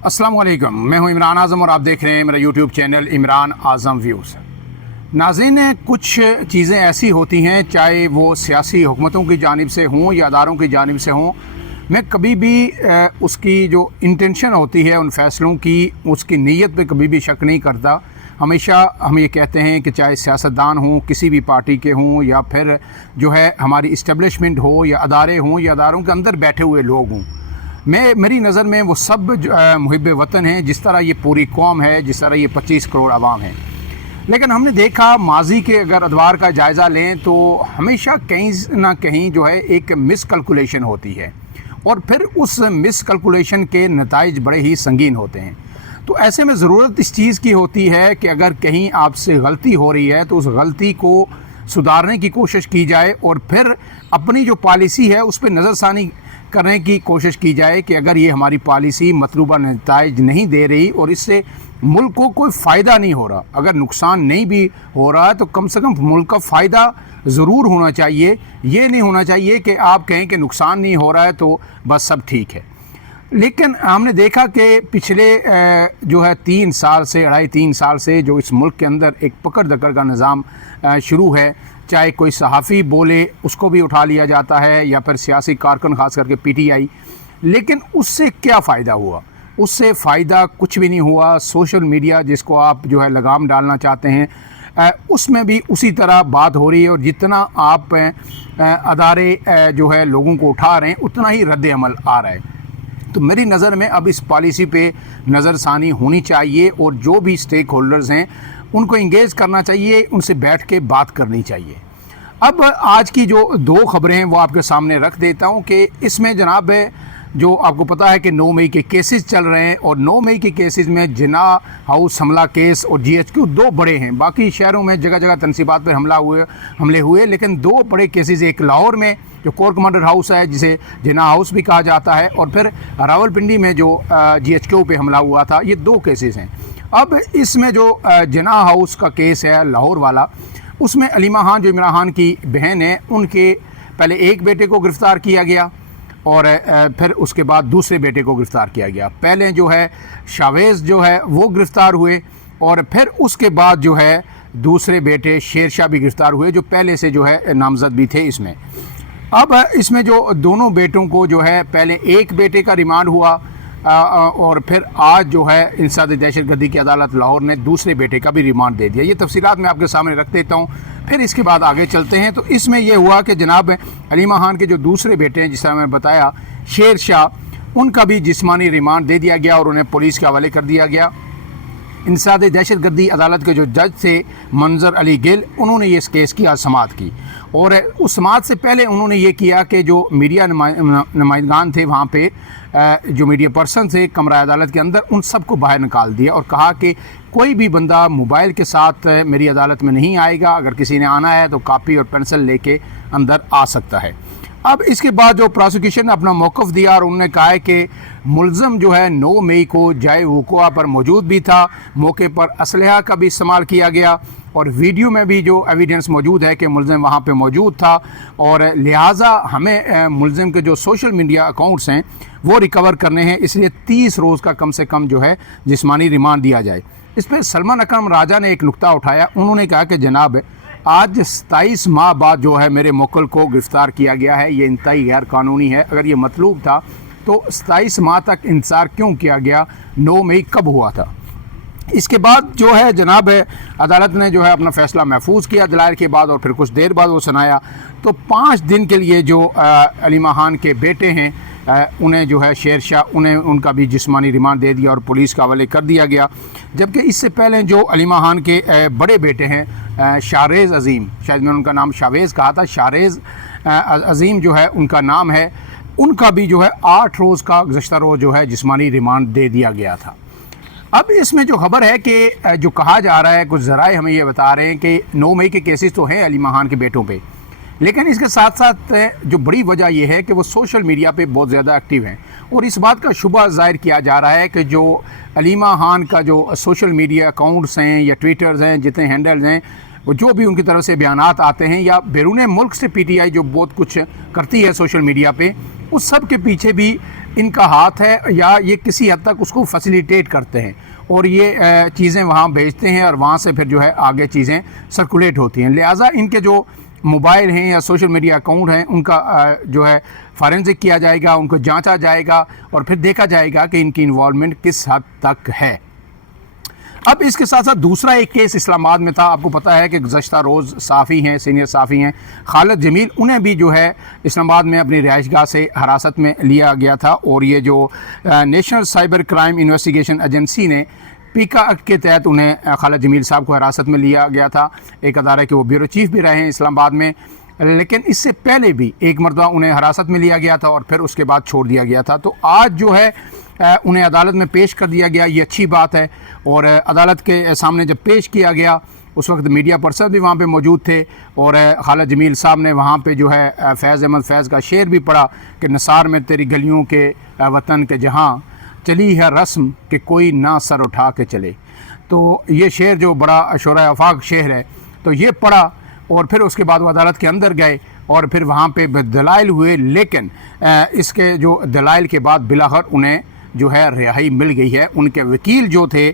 अस्सलाम वालेकुम, मैं हूं इमरान आज़म और आप देख रहे हैं मेरा यूट्यूब चैनल इमरान आज़म व्यूज़। नाज़रीन, कुछ चीज़ें ऐसी होती हैं, चाहे वो सियासी हुकूमतों की जानिब से हों या अदारों की जानिब से हों, मैं कभी भी उसकी जो इंटेंशन होती है उन फ़ैसलों की, उसकी नीयत पे कभी भी शक नहीं करता। हमेशा हम ये कहते हैं कि चाहे सियासतदान हों, किसी भी पार्टी के हों, या फिर जो है हमारी इस्टेब्लिशमेंट हो, या अदारे हों, या अदारों के अंदर बैठे हुए लोग हों, मेरी नज़र में वो सब मुहिब वतन हैं, जिस तरह ये पूरी कौम है, जिस तरह ये 25 करोड़ आवाम है। लेकिन हमने देखा माजी के अगर अदवार का जायज़ा लें तो हमेशा कहीं ना कहीं जो है एक मिसकैलकुलेशन होती है, और फिर उस मिसकैलकुलेशन के नताइज बड़े ही संगीन होते हैं। तो ऐसे में ज़रूरत इस चीज़ की होती है कि अगर कहीं आपसे गलती हो रही है तो उस गलती को सुधारने की कोशिश की जाए, और फिर अपनी जो पॉलिसी है उस पर नज़रसानी करने की कोशिश की जाए कि अगर ये हमारी पॉलिसी मतलूबा नताइज नहीं दे रही और इससे मुल्क को कोई फ़ायदा नहीं हो रहा, अगर नुकसान नहीं भी हो रहा है तो कम से कम मुल्क का फ़ायदा ज़रूर होना चाहिए। ये नहीं होना चाहिए कि आप कहें कि नुकसान नहीं हो रहा है तो बस सब ठीक है। लेकिन हमने देखा कि पिछले जो है 3 साल से 2.5-3 साल से जो इस मुल्क के अंदर एक पकड़ दकड़ का निज़ाम शुरू है, चाहे कोई सहाफ़ी बोले उसको भी उठा लिया जाता है, या फिर सियासी कारकुन ख़ास करके PTI। लेकिन उससे क्या फ़ायदा हुआ? उससे फ़ायदा कुछ भी नहीं हुआ। सोशल मीडिया जिसको आप जो है लगाम डालना चाहते हैं, उसमें भी उसी तरह बात हो रही है, और जितना आप अदारे जो है लोगों को उठा रहे हैं उतना ही रद्द अमल आ रहा है। तो मेरी नज़र में अब इस पॉलिसी पे नज़रसानी होनी चाहिए, और जो भी स्टेक होल्डर्स हैं उनको इंगेज करना चाहिए, उनसे बैठ के बात करनी चाहिए। अब आज की जो 2 ख़बरें हैं वो आपके सामने रख देता हूं कि इसमें जनाब जो आपको पता है कि 9 मई के केसेस चल रहे हैं, और 9 मई के केसेस में जिन्ना हाउस हमला केस और GHQ 2 बड़े हैं। बाकी शहरों में जगह जगह तनसीबात पर हमले हुए, लेकिन 2 बड़े केसेस, एक लाहौर में जो कोर कमांडर हाउस है जिसे जिन्ना हाउस भी कहा जाता है, और फिर रावलपिंडी में जो GHQ पे हमला हुआ था, ये 2 केसेस हैं। अब इसमें जो जिन्ना हाउस का केस है लाहौर वाला, उसमें अलीमा खान जो इमरान खान की बहन है, उनके पहले एक बेटे को गिरफ़्तार किया गया और फिर उसके बाद दूसरे बेटे को गिरफ़्तार किया गया। पहले जो है शावेज़ जो है वो गिरफ़्तार हुए, और फिर उसके बाद जो है दूसरे बेटे शेरशाह भी गिरफ़्तार हुए, जो पहले से जो है नामज़द भी थे इसमें। अब इसमें जो दोनों बेटों को जो है पहले एक बेटे का रिमांड हुआ, और फिर आज जो है इंसदाद दहशतगर्दी की अदालत लाहौर ने दूसरे बेटे का भी रिमांड दे दिया। ये तफसीलात मैं आपके सामने रख देता हूँ, फिर इसके बाद आगे चलते हैं। तो इसमें यह हुआ कि जनाब अलीमा खान के जो दूसरे बेटे हैं, जिस तरह मैंने बताया शेरशाह, उनका भी जिस्मानी रिमांड दे दिया गया और उन्हें पुलिस के हवाले कर दिया गया। इंसदाद दहशतगर्दी अदालत के जो जज थे मंजर अली गिल, उन्होंने ये इस केस की आज समाअत की, और उस समाअत से पहले उन्होंने ये किया कि जो मीडिया नुमाइंदगान थे वहाँ पे, जो मीडिया पर्सन थे कमरा अदालत के अंदर, उन सब को बाहर निकाल दिया और कहा कि कोई भी बंदा मोबाइल के साथ मेरी अदालत में नहीं आएगा, अगर किसी ने आना है तो कापी और पेंसिल लेके अंदर आ सकता है। अब इसके बाद जो प्रोसिक्यूशन ने अपना मौक़िफ़ दिया, और उन्होंने कहा है कि मुल्ज़म जो है 9 मई को जाए वक़ुआ पर मौजूद भी था, मौके पर असलहा का भी इस्तेमाल किया गया, और वीडियो में भी जो एविडेंस मौजूद है कि मुल्ज़िम वहाँ पे मौजूद था, और लिहाजा हमें मुल्ज़िम के जो सोशल मीडिया अकाउंट्स हैं वो रिकवर करने हैं, इसलिए 30 रोज़ का कम से कम जो है जिस्मानी रिमांड दिया जाए। इस पर सलमान अकरम राजा ने एक नुक्ता उठाया। उन्होंने कहा कि जनाब आज 27 माह बाद जो है मेरे मुवक्किल को गिरफ़्तार किया गया है, ये इंतहाई गैर कानूनी है। अगर ये मतलूब था तो 27 माह तक इंतज़ार क्यों किया गया? 9 मई कब हुआ था? इसके बाद जो है जनाब अदालत ने जो है अपना फ़ैसला महफूज किया दलाइल के बाद, और फिर कुछ देर बाद वो सुनाया। तो 5 दिन के लिए जो अलीमा खान के बेटे हैं, उन्हें जो है शेरशाह, उन्हें उनका भी जिस्मानी रिमांड दे दिया और पुलिस के हवाले कर दिया गया। जबकि इससे पहले जो अलीमा खान के बड़े बेटे हैं शारेज़ अज़ीम, शायद मैंने उनका नाम शावेज़ कहा था, शारेज़ अज़ीम जो है उनका नाम है, उनका भी जो है 8 रोज़ का गुज़श्ता रोज़ जो है जिस्मानी रिमांड दे दिया गया था। अब इसमें जो खबर है कि जो कहा जा रहा है, कुछ ज़राए हमें ये बता रहे हैं कि 9 मई के केसेस तो हैं अलीमा खान के बेटों पे, लेकिन इसके साथ साथ जो बड़ी वजह यह है कि वो सोशल मीडिया पे बहुत ज़्यादा एक्टिव हैं, और इस बात का शुबा ज़ाहिर किया जा रहा है कि जो अलीमा खान का जो सोशल मीडिया अकाउंट्स हैं या ट्विटर्स हैं, जितने हैंडल्स हैं, वो जो भी उनकी तरफ से बयानात आते हैं, या बैरून मुल्क से PTI जो बहुत कुछ करती है सोशल मीडिया पे, उस सब के पीछे भी इनका हाथ है या ये किसी हद तक उसको फैसिलिटेट करते हैं और ये चीज़ें वहाँ भेजते हैं और वहाँ से फिर जो है आगे चीज़ें सर्कुलेट होती हैं। लिहाजा इनके जो मोबाइल हैं या सोशल मीडिया अकाउंट हैं उनका जो है फॉरेंसिक किया जाएगा, उनको जांचा जाएगा और फिर देखा जाएगा कि इनकी इन्वॉल्वमेंट किस हद तक है। अब इसके साथ साथ दूसरा एक केस इस्लामाबाद में था। आपको पता है कि गुज़श्ता रोज़ साफ़ी हैं, सीनियर साफ़ी हैं खालिद जमील, उन्हें भी जो है इस्लामाबाद में अपनी रिहाइशगाह से हिरासत में लिया गया था और ये जो national cyber crime investigation agency ने पीका एक्ट के तहत उन्हें खालिद जमील साहब को हिरासत में लिया गया था। एक अदारे के वो ब्यूरो चीफ भी रहे हैं इस्लामाबाद में, लेकिन इससे पहले भी एक मरतबा उन्हें हिरासत में लिया गया था और फिर उसके बाद छोड़ दिया गया था। तो आज जो है उन्हें अदालत में पेश कर दिया गया, ये अच्छी बात है। और अदालत के सामने जब पेश किया गया उस वक्त मीडिया पर्सन भी वहाँ पे मौजूद थे और खालिद जमील साहब ने वहाँ पे जो है फैज़ अहमद फैज़ का शेर भी पढ़ा कि निसार में तेरी गलियों के वतन के जहाँ चली है रस्म कि कोई ना सर उठा के चले। तो ये शेर जो बड़ा शोरा आफाक शेर है, तो ये पढ़ा और फिर उसके बाद वो अदालत के अंदर गए और फिर वहाँ पे दलाइल हुए, लेकिन इसके जो दलाइल के बाद बिलाखिर उन्हें जो है रिहाई मिल गई है। उनके वकील जो थे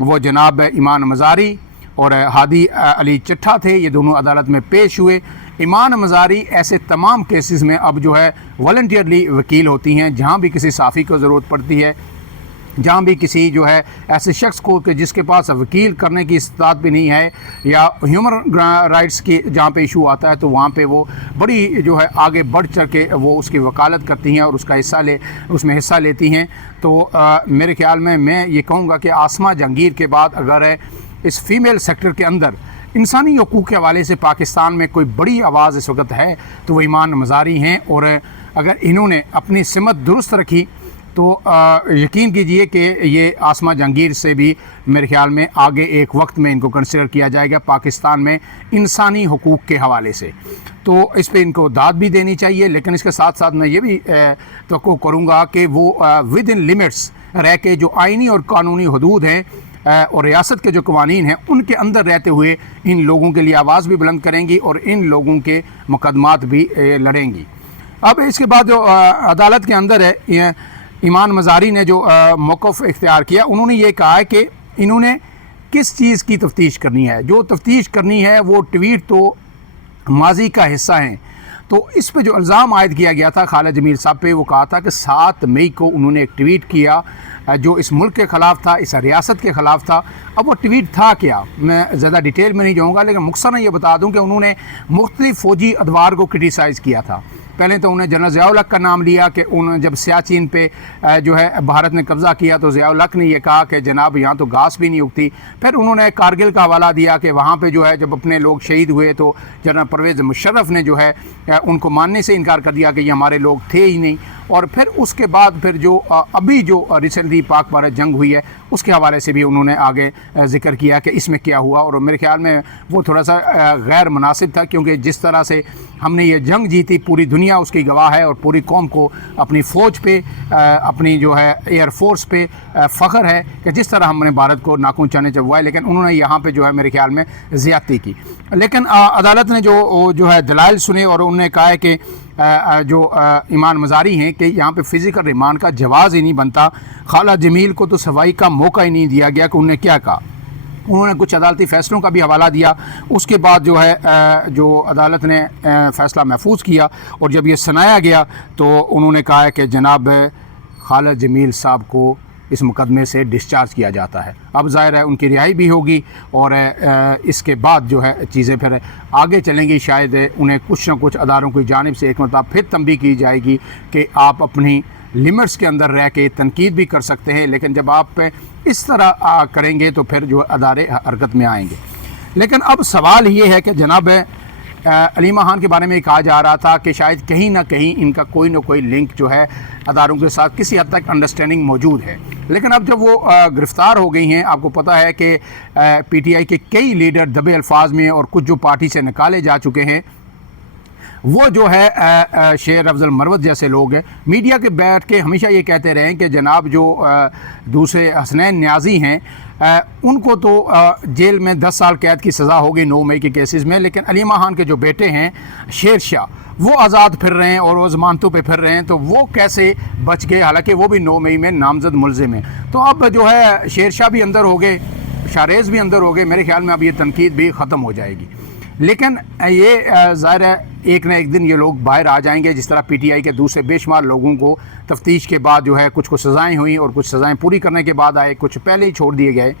वो जनाब ईमान मज़ारी और हादी अली चट्ठा थे, ये दोनों अदालत में पेश हुए। ईमान मज़ारी ऐसे तमाम केसेस में अब जो है वॉलंटियरली वकील होती हैं। जहाँ भी किसी साफ़ी को ज़रूरत पड़ती है, जहाँ भी किसी जो है ऐसे शख्स को कि जिसके पास वकील करने की इस्तात भी नहीं है या ह्यूमन राइट्स की जहाँ पे इशू आता है, तो वहाँ पे वो बड़ी जो है आगे बढ़ चढ़ के वो उसकी वकालत करती हैं और उसमें हिस्सा लेती हैं। तो मेरे ख्याल में मैं ये कहूँगा कि आसमा जहांगीर के बाद अगर इस फीमेल सेक्टर के अंदर इंसानी हकूक़ के हवाले से पाकिस्तान में कोई बड़ी आवाज़ इस वक्त है तो वो ईमान मज़ारी हैं। और अगर इन्होंने अपनी सिमत दुरुस्त रखी तो यकीन कीजिए कि ये आसमा जहांगीर से भी मेरे ख्याल में आगे एक वक्त में इनको कंसिडर किया जाएगा पाकिस्तान में इंसानी हकूक़ के हवाले से। तो इस पे इनको दाद भी देनी चाहिए, लेकिन इसके साथ साथ मैं ये भी तवक्को करूँगा कि वो विद इन लिमिट्स रह के जो आइनी और कानूनी हदूद हैं और रियासत के जो कवानीन हैं उनके अंदर रहते हुए इन लोगों के लिए आवाज़ भी बुलंद करेंगी और इन लोगों के मुकदमात भी लड़ेंगी। अब इसके बाद जो अदालत के अंदर है, ईमान मज़ारी ने जो मौक़िफ़ इख्तियार किया, उन्होंने ये कहा है कि इन्होंने किस चीज़ की तफ्तीश करनी है। जो तफ्तीश करनी है वो ट्वीट तो माजी का हिस्सा हैं। तो इस पे जो इल्ज़ाम आयद किया गया था खालिद जमील साहब पे, वो कहा था कि 7 मई को उन्होंने एक ट्वीट किया जो इस मुल्क के ख़िलाफ़ था, इस रियासत के ख़िलाफ़ था। अब वो ट्वीट था क्या, मैं ज़्यादा डिटेल में नहीं जाऊँगा, लेकिन मुख्तसरन ये बता दूँ कि उन्होंने मुख्तलिफ़ फ़ौजी अदवार को क्रिटिसाइज़ किया था। पहले तो उन्हें जनरल ज़िया उल हक़ का नाम लिया कि उन्होंने जब सियाचिन पे जो है भारत ने कब्ज़ा किया तो ज़िया उल हक़ ने यह कहा कि जनाब यहाँ तो घास भी नहीं उगती। फिर उन्होंने कारगिल का हवाला दिया कि वहाँ पे जो है जब अपने लोग शहीद हुए तो जनरल परवेज़ मुशर्रफ ने जो है उनको मानने से इनकार कर दिया कि ये हमारे लोग थे ही नहीं। और फिर उसके बाद फिर जो अभी जो रिसेंटली पाक भारत जंग हुई है उसके हवाले से भी उन्होंने आगे ज़िक्र किया कि इसमें क्या हुआ। और मेरे ख्याल में वो थोड़ा सा गैर मुनासिब था, क्योंकि जिस तरह से हमने ये जंग जीती पूरी दुनिया उसकी गवाह है और पूरी कौम को अपनी फ़ौज पे अपनी जो है एयर फोर्स पे फ़ख्र है कि जिस तरह हमने भारत को नाखून चाने चबवाए, लेकिन उन्होंने यहाँ पे जो है मेरे ख्याल में ज़्यादती की। लेकिन अदालत ने जो है दलाइल सुने और उन्होंने कहा है कि जो ईमान मज़ारी हैं कि यहाँ पे फ़िज़िकल रिमांड का जवाज़ ही नहीं बनता। खालिद जमील को तो सफाई का मौका ही नहीं दिया गया कि उन्होंने क्या कहा। उन्होंने कुछ अदालती फ़ैसलों का भी हवाला दिया। उसके बाद जो है जो अदालत ने फ़ैसला महफूज किया और जब ये सुनाया गया तो उन्होंने कहा है कि जनाब खालिद जमील साहब को इस मुकदमे से डिस्चार्ज किया जाता है। अब ज़ाहिर है उनकी रिहाई भी होगी और इसके बाद जो है चीज़ें फिर आगे चलेंगी। शायद उन्हें कुछ ना कुछ अदारों की जानिब से एक मरतबा फिर तंबीह की जाएगी कि आप अपनी लिमिट्स के अंदर रह के तनकीद भी कर सकते हैं, लेकिन जब आप इस तरह करेंगे तो फिर जो अदारे हरकत में आएंगे। लेकिन अब सवाल ये है कि जनाब अलीमा खान के बारे में कहा जा रहा था कि शायद कहीं ना कहीं इनका कोई ना कोई लिंक जो है अदारों के साथ किसी हद तक अंडरस्टैंडिंग मौजूद है। लेकिन अब जब वो गिरफ़्तार हो गई हैं, आपको पता है कि PTI के कई लीडर दबे अल्फाज में और कुछ जो पार्टी से निकाले जा चुके हैं, वो जो है शेर अफजल मरवत जैसे लोग हैं मीडिया के बैठ के हमेशा ये कहते रहे कि जनाब जो दूसरे हसनैन न्याजी हैं उनको तो जेल में 10 साल कैद की सज़ा होगी 9 मई के केसेस में, लेकिन अलीमा खान के जो बेटे हैं शेर शाह वो आज़ाद फिर रहे हैं और वो ज़मानतों पे फिर रहे हैं, तो वो कैसे बच गए, हालांकि वो भी 9 मई में नामजद मुलजिम हैं। तो अब जो है शेरशाह भी अंदर हो गए, शारेज़ भी अंदर हो गए, मेरे ख्याल में अब ये तनकीद भी ख़त्म हो जाएगी। लेकिन ये ज़ाहिर है एक ना एक दिन ये लोग बाहर आ जाएंगे, जिस तरह PTI के दूसरे बेशुमार लोगों को तफ्तीश के बाद जो है कुछ को सज़ाएँ हुई और कुछ सज़ाएँ पूरी करने के बाद आए, कुछ पहले ही छोड़ दिए गए।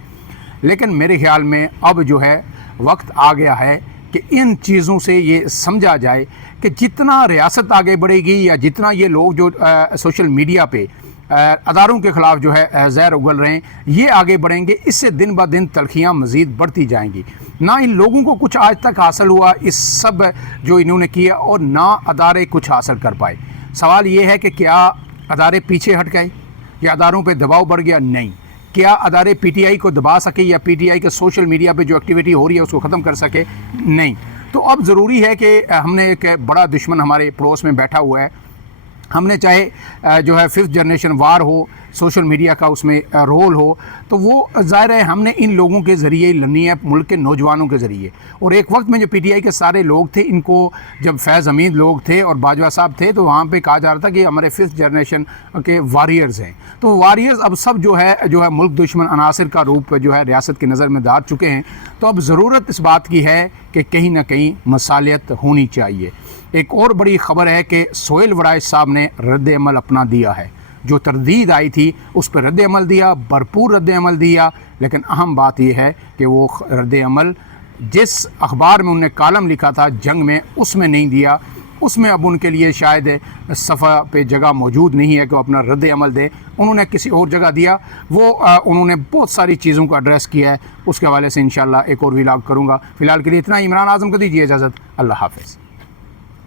लेकिन मेरे ख्याल में अब जो है वक्त आ गया है कि इन चीज़ों से ये समझा जाए कि जितना रियासत आगे बढ़ेगी या जितना ये लोग जो सोशल मीडिया पे अदारों के ख़िलाफ़ जो है जहर उगल रहे हैं, ये आगे बढ़ेंगे, इससे दिन ब दिन तलखियाँ मज़ीद बढ़ती जाएंगी। ना इन लोगों को कुछ आज तक हासिल हुआ इस सब जो इन्होंने किया, और ना अदारे कुछ हासिल कर पाए। सवाल ये है कि क्या अदारे पीछे हट गए या अदारों पर दबाव बढ़ गया? नहीं। क्या अदारे PTI को दबा सके या PTI के सोशल मीडिया पे जो एक्टिविटी हो रही है उसको ख़त्म कर सके? नहीं। तो अब ज़रूरी है कि हमने एक बड़ा दुश्मन हमारे पड़ोस में बैठा हुआ है, हमने चाहे जो है 5th जनरेशन वार हो, सोशल मीडिया का उसमें रोल हो, तो वो ज़ाहिर है हमने इन लोगों के ज़रिए लड़नी है, मुल्क के नौजवानों के ज़रिए। और एक वक्त में जो PTI के सारे लोग थे, इनको जब फैज़ हमीद लोग थे और बाजवा साहब थे, तो वहाँ पे कहा जा रहा था कि हमारे 5th जनरेशन के वारियर्स हैं। तो वारियर्स अब सब जो है मुल्क दुश्मन अनासर का रूप जो है रियासत की नज़र में धार चुके हैं। तो अब ज़रूरत इस बात की है कि कहीं ना कहीं मसालियत होनी चाहिए। एक और बड़ी ख़बर है कि सोहेल वड़ाइच साहब ने रद्द अमल अपना दिया है। जो तरदीद आई थी उस पर रद्द अमल दिया, भरपूर रद्द अमल दिया। लेकिन अहम बात यह है कि वो रद्द अमल जिस अखबार में उन्होंने कॉलम लिखा था जंग में, उसमें नहीं दिया। उसमें अब उनके लिए शायद सफ़ा पे जगह मौजूद नहीं है कि वो अपना रद्द अमल दें। उन्होंने किसी और जगह दिया। वो उन्होंने बहुत सारी चीज़ों को एड्रेस किया है, उसके हवाले से इंशाल्लाह एक और व्लॉग करूँगा। फ़िलहाल के लिए इतना। इमरान आज़म को दीजिए इजाज़त। अल्लाह हाफ़िज़।